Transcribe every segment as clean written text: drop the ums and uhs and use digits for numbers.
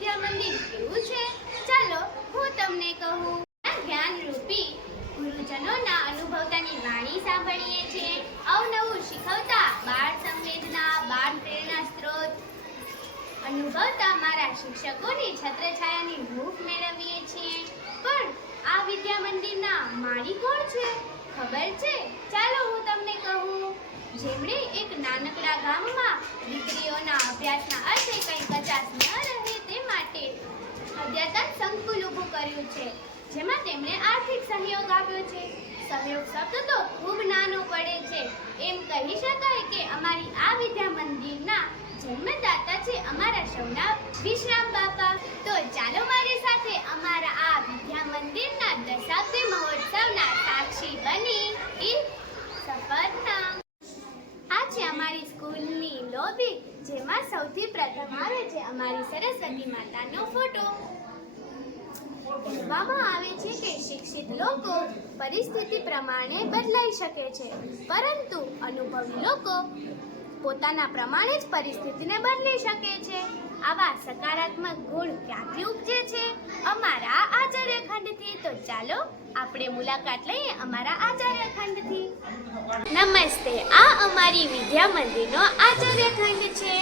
વિદ્યા મંદિર કેવું છે? ચાલો હું તમને કહું. જ્ઞાનરૂપી ગુરુજનોના અનુભવતાની વાણી સાંભળીએ છીએ. અવનવું શીખવતા બાળ સંવેદના, બાળ પ્રેરણા સ્ત્રોત અનુભવતા મારા શિક્ષકોની છત્રછાયાની ભૂખ મેળવીએ છીએ. પણ આ વિદ્યા મંદિરના માળી કોણ છે? ખબર છે? ચાલો હું તમને કહું. જેમણે એક નાનકડા ગામમાં દીકરીઓના અભ્યાસના અર્થે કંઈ કચાશ ન રહે તે માટે અદ્યતન સંકુલ ઊભું કર્યું છે, જેમાં તેમણે આર્થિક સહયોગ આપ્યો છે. સહયોગ શબ્દ તો ખૂબ નાનો પડે છે. એમ કહી શકાય કે અમારી આ વિદ્યા મંદિરના જન્મદાતા છે અમારા સૌના વિશ્રામ બાપા. તો ચાલો મારી સાથે અમારા આ વિદ્યા મંદિરના દશાબ્દી મહોત્સવના સાક્ષી બની સફરના. આ છે અમારી સ્કૂલની લોબી, જેમાં સૌથી પ્રથમ આવે છે અમારી સરસ્વતી માતાનો ફોટો. કહેવામાં આવે છે કે શિક્ષિત લોકો પરિસ્થિતિ પ્રમાણે બદલાઈ શકે છે, પરંતુ અનુભવી લોકો પોતાના પ્રમાણે જ પરિસ્થિતિને બદલી શકે છે. આવા સકારાત્મક ગુણ ક્યાંથી ઉપજે છે? અમારા આચાર્ય ખંડથી. તો ચાલો આપણે મુલાકાત લઈએ અમારા આચાર્ય ખંડથી. નમસ્તે, આ અમારી વિદ્યા મંદિરનો આચાર્ય ખંડ છે,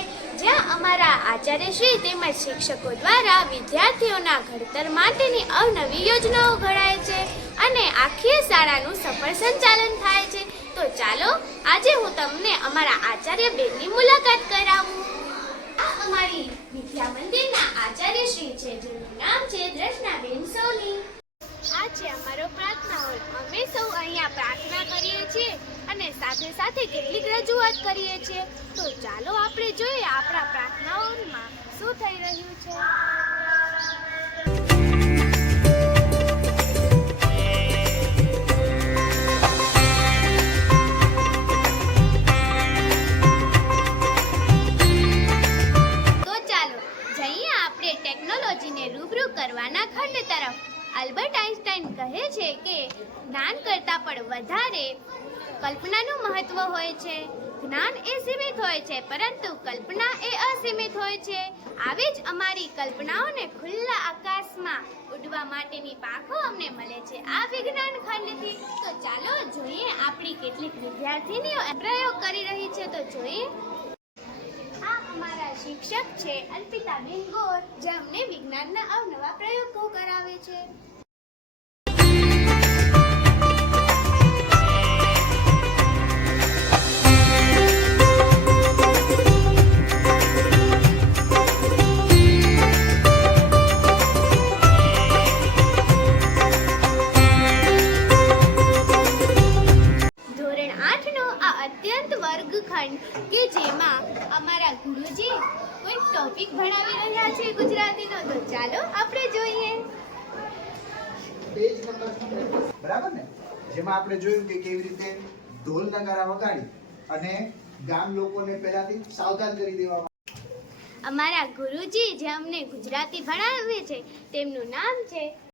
જ્યાં અમારા આચાર્યશ્રી તેમજ શિક્ષકો દ્વારા વિદ્યાર્થીઓના ઘડતર માટેની અવનવી યોજનાઓ ઘડાય છે અને આખી શાળાનું સફળ સંચાલન થાય છે. તો ચાલો આજે હું તમને અમારા આચાર્ય બેનની મુલાકાત કરાવું. આ અમારી વિદ્યા મંદિરના આચાર્યશ્રી છે, જેનું નામ છે દ્રષ્ણાબેન સોની. આ છે અમારો પ્રાર્થના હોલ. અમે સૌ અહીંયા પ્રાર્થના કરીએ છીએ અને સાથે સાથે કેટલીક રજૂઆત કરીએ છીએ. તો ચાલો આપણે જોઈએ આપણા પ્રાર્થના હોલમાં શું થઈ રહ્યું છે. ટેકનોલોજીને રૂબરૂ કરવાના ખંડ તરફ. આલ્બર્ટ આઇન્સ્ટાઈન કહે છે કે જ્ઞાન કરતાં પણ વધારે કલ્પનાનું મહત્વ હોય છે. જ્ઞાન એ સીમિત હોય છે, પરંતુ કલ્પના એ અસીમિત હોય છે. આવી જ અમારી કલ્પનાઓને ખુલ્લા આકાશમાં ઉડવા માટેની પાંખો અમને મળે છે આ વિજ્ઞાન ખંડથી. તો ચાલો જોઈએ આપણી કેટલીક વિદ્યાર્થીનીઓ પ્રયોગ કરી રહી છે. તો જોઈએ. આ અમારા શિક્ષક છે અલ્પિતાબેન ગોર, જે અમને વિજ્ઞાનના અવનવા પ્રયોગો કરાવે છે. ધોરણ 8 નો આ અત્યંત વર્ગખંડ કે જેમાં અમારા ગુરુજી કોઈ ટોપિક ભણાવી રહ્યા છે ગુજરાતીનો. તો ચાલો આપણે જોઈએ. પેજ નંબર બરાબર ને, જેમાં આપણે જોયું કે કેવી રીતે ઢોલ નગારા વગાડી અને ગામ લોકોને પહેલાથી સાવધાન કરી દેવામાં. અમારા ગુરુજી જે અમને ગુજરાતી ભણાવે છે તેમનું નામ છે